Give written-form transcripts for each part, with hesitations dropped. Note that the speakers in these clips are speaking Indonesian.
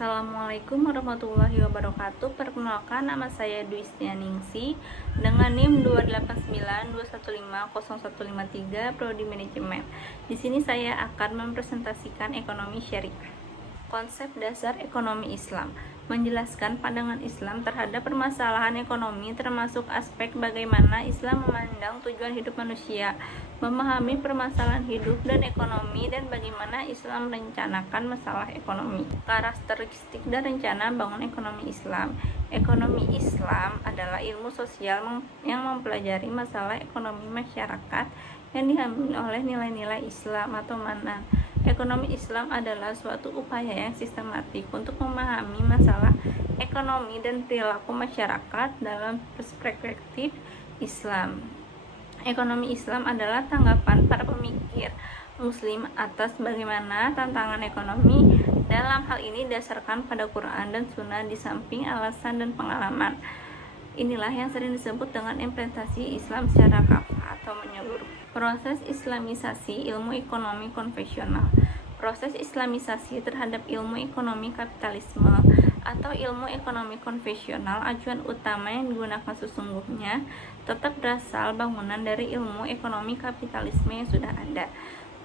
Assalamualaikum warahmatullahi wabarakatuh. Perkenalkan, nama saya Dwi Stianingsi dengan NIM 28921501153 Prodi Manajemen. Di sini saya akan mempresentasikan ekonomi syariah. Konsep dasar ekonomi Islam menjelaskan pandangan Islam terhadap permasalahan ekonomi, termasuk aspek bagaimana Islam memandang tujuan hidup manusia, memahami permasalahan hidup dan ekonomi, dan bagaimana Islam merencanakan masalah ekonomi. Karakteristik dan rencana bangun ekonomi Islam. Ekonomi Islam adalah ilmu sosial yang mempelajari masalah ekonomi masyarakat yang diambil oleh nilai-nilai Islam atau mana. Ekonomi Islam adalah suatu upaya yang sistematik untuk memahami masalah ekonomi dan perilaku masyarakat dalam perspektif Islam. Ekonomi Islam adalah tanggapan para pemikir Muslim atas bagaimana tantangan ekonomi. Dalam hal ini dasarkan pada Quran dan Sunnah di samping alasan dan pengalaman. Inilah yang sering disebut dengan implementasi Islam secara kafah atau menyeluruh. Proses Islamisasi ilmu ekonomi konvensional. Proses Islamisasi terhadap ilmu ekonomi kapitalisme atau ilmu ekonomi konvensional, acuan utama yang digunakan sesungguhnya tetap berasal bangunan dari ilmu ekonomi kapitalisme yang sudah ada.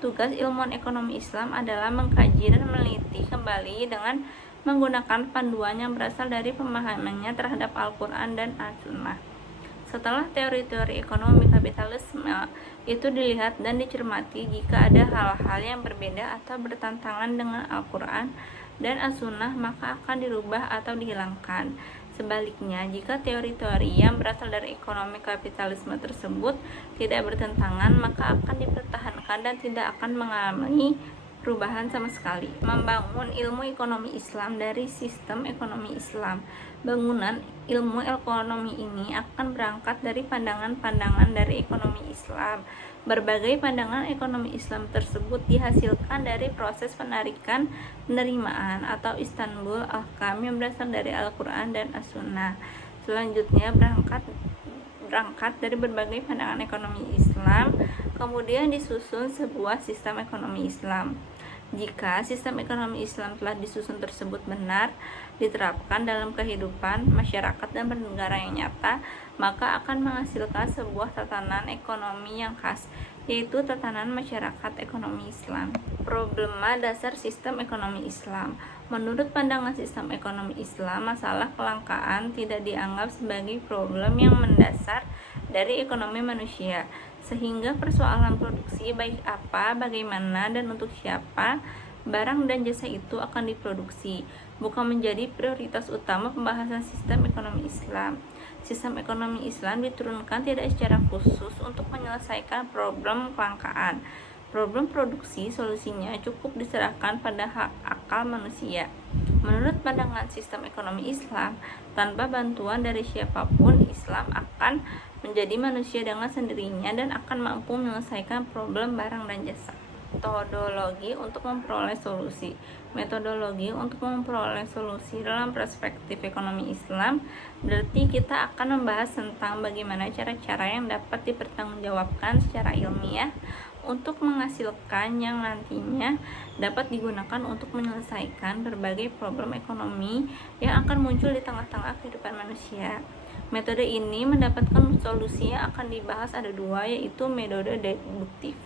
Tugas ilmuwan ekonomi Islam adalah mengkaji dan meneliti kembali dengan menggunakan panduan yang berasal dari pemahamannya terhadap Al-Quran dan As-Sunnah. Setelah teori-teori ekonomi kapitalisme itu dilihat dan dicermati, jika ada hal-hal yang berbeda atau bertentangan dengan Al-Quran dan As-Sunnah, maka akan dirubah atau dihilangkan. Sebaliknya, jika teori-teori yang berasal dari ekonomi kapitalisme tersebut tidak bertentangan, maka akan dipertahankan dan tidak akan mengalami perubahan sama sekali. Membangun ilmu ekonomi Islam dari sistem ekonomi Islam. Bangunan ilmu ekonomi ini akan berangkat dari pandangan-pandangan dari ekonomi Islam. Berbagai pandangan ekonomi Islam tersebut dihasilkan dari proses penarikan penerimaan atau Istanbul Ahkam yang berasal dari Al-Quran dan As-Sunnah. Selanjutnya berangkat dari berbagai pandangan ekonomi Islam, kemudian disusun sebuah sistem ekonomi Islam. Jika sistem ekonomi Islam telah disusun tersebut benar, diterapkan dalam kehidupan masyarakat dan bernegara yang nyata, maka akan menghasilkan sebuah tatanan ekonomi yang khas, yaitu tatanan masyarakat ekonomi Islam. Problema dasar sistem ekonomi Islam. Menurut pandangan sistem ekonomi Islam, masalah kelangkaan tidak dianggap sebagai problem yang mendasar dari ekonomi manusia, sehingga persoalan produksi baik apa, bagaimana, dan untuk siapa barang dan jasa itu akan diproduksi bukan menjadi prioritas utama pembahasan sistem ekonomi Islam. Sistem ekonomi Islam diturunkan tidak secara khusus untuk menyelesaikan problem kelangkaan. Problem produksi solusinya cukup diserahkan pada hak akal manusia. Menurut pandangan sistem ekonomi Islam, tanpa bantuan dari siapapun, Islam akan menjadi manusia dengan sendirinya dan akan mampu menyelesaikan problem barang dan jasa. Metodologi untuk memperoleh solusi. Metodologi untuk memperoleh solusi dalam perspektif ekonomi Islam berarti kita akan membahas tentang bagaimana cara-cara yang dapat dipertanggungjawabkan secara ilmiah untuk menghasilkan yang nantinya dapat digunakan untuk menyelesaikan berbagai problem ekonomi yang akan muncul di tengah-tengah kehidupan manusia. Metode ini mendapatkan solusi yang akan dibahas ada dua, yaitu metode deduktif.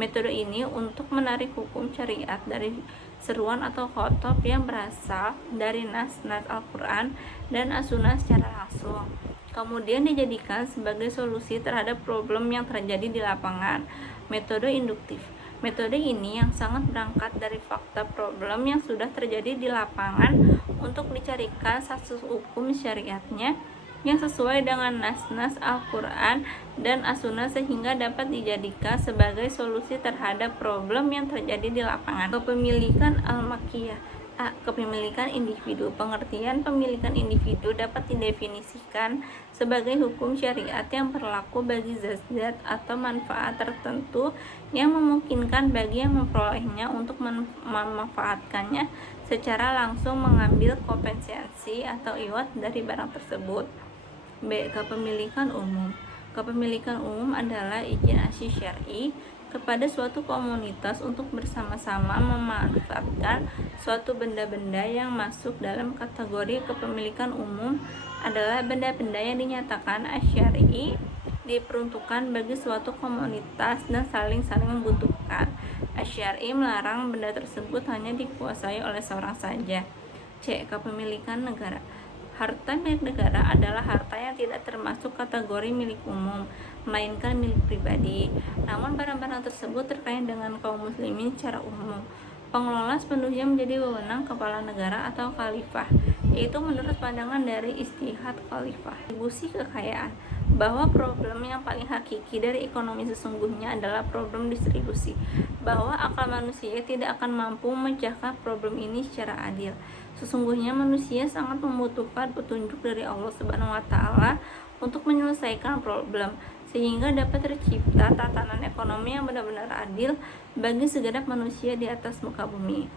Metode ini untuk menarik hukum syariat dari seruan atau khotob yang berasal dari nas-nas Al-Quran dan As-Sunnah secara langsung, kemudian dijadikan sebagai solusi terhadap problem yang terjadi di lapangan. Metode induktif. Metode ini yang sangat berangkat dari fakta problem yang sudah terjadi di lapangan untuk dicarikan satu hukum syariatnya yang sesuai dengan nas-nas Al-Quran dan As-Sunnah sehingga dapat dijadikan sebagai solusi terhadap problem yang terjadi di lapangan. Kepemilikan Al-Makiyah. Kepemilikan individu. Pengertian pemilikan individu dapat didefinisikan sebagai hukum syariat yang berlaku bagi zat-zat atau manfaat tertentu yang memungkinkan bagi yang memperolehnya untuk memanfaatkannya secara langsung mengambil kompensasi atau iwat dari barang tersebut. B. Kepemilikan umum. Kepemilikan umum adalah izin asli syar'i kepada suatu komunitas untuk bersama-sama memanfaatkan suatu benda-benda yang masuk dalam kategori kepemilikan umum adalah benda-benda yang dinyatakan asyari diperuntukkan bagi suatu komunitas dan saling-saling membutuhkan. Asyari melarang benda tersebut hanya dikuasai oleh seorang saja. C. Kepemilikan negara. Harta milik negara adalah harta yang tidak termasuk kategori milik umum, melainkan milik pribadi. Namun barang-barang tersebut terkait dengan kaum muslimin secara umum. Pengelola sepenuhnya menjadi wewenang kepala negara atau khalifah, yaitu menurut pandangan dari Ijtihad Khalifah. Distribusi kekayaan, bahwa problem yang paling hakiki dari ekonomi sesungguhnya adalah problem distribusi, bahwa akal manusia tidak akan mampu memecahkan problem ini secara adil. Sesungguhnya manusia sangat membutuhkan petunjuk dari Allah Subhanahu wa taala untuk menyelesaikan problem, sehingga dapat tercipta tatanan ekonomi yang benar-benar adil bagi segenap manusia di atas muka bumi.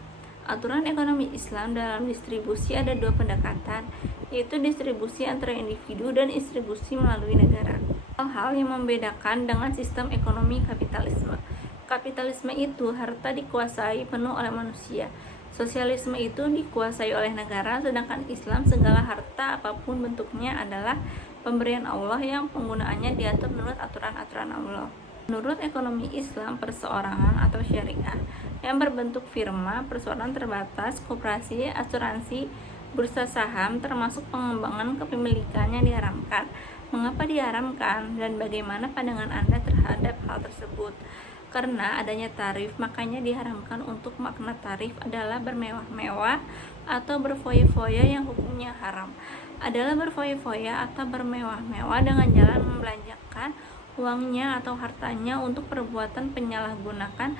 Aturan ekonomi Islam dalam distribusi ada dua pendekatan, yaitu distribusi antara individu dan distribusi melalui negara. Hal-hal yang membedakan dengan sistem ekonomi kapitalisme. Kapitalisme itu harta dikuasai penuh oleh manusia. Sosialisme itu dikuasai oleh negara, sedangkan Islam segala harta apapun bentuknya adalah pemberian Allah yang penggunaannya diatur menurut aturan-aturan Allah. Menurut ekonomi Islam, perseorangan atau syariah yang berbentuk firma, perseorangan terbatas, koperasi, asuransi, bursa saham, termasuk pengembangan kepemilikannya diharamkan. Mengapa diharamkan dan bagaimana pandangan Anda terhadap hal tersebut? Karena adanya tarif, makanya diharamkan. Untuk makna tarif adalah bermewah-mewah atau berfoya-foya yang hukumnya haram. Adalah berfoya-foya atau bermewah-mewah dengan jalan membelanjakan uangnya atau hartanya untuk perbuatan penyalahgunakan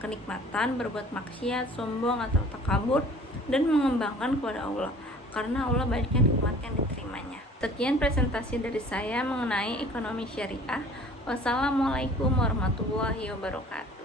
kenikmatan, berbuat maksiat, sombong atau takabur, dan mengembangkan kepada Allah, karena Allah banyaknya nikmat yang diterimanya. Sekian presentasi dari saya mengenai ekonomi syariah. Wassalamualaikum warahmatullahi wabarakatuh.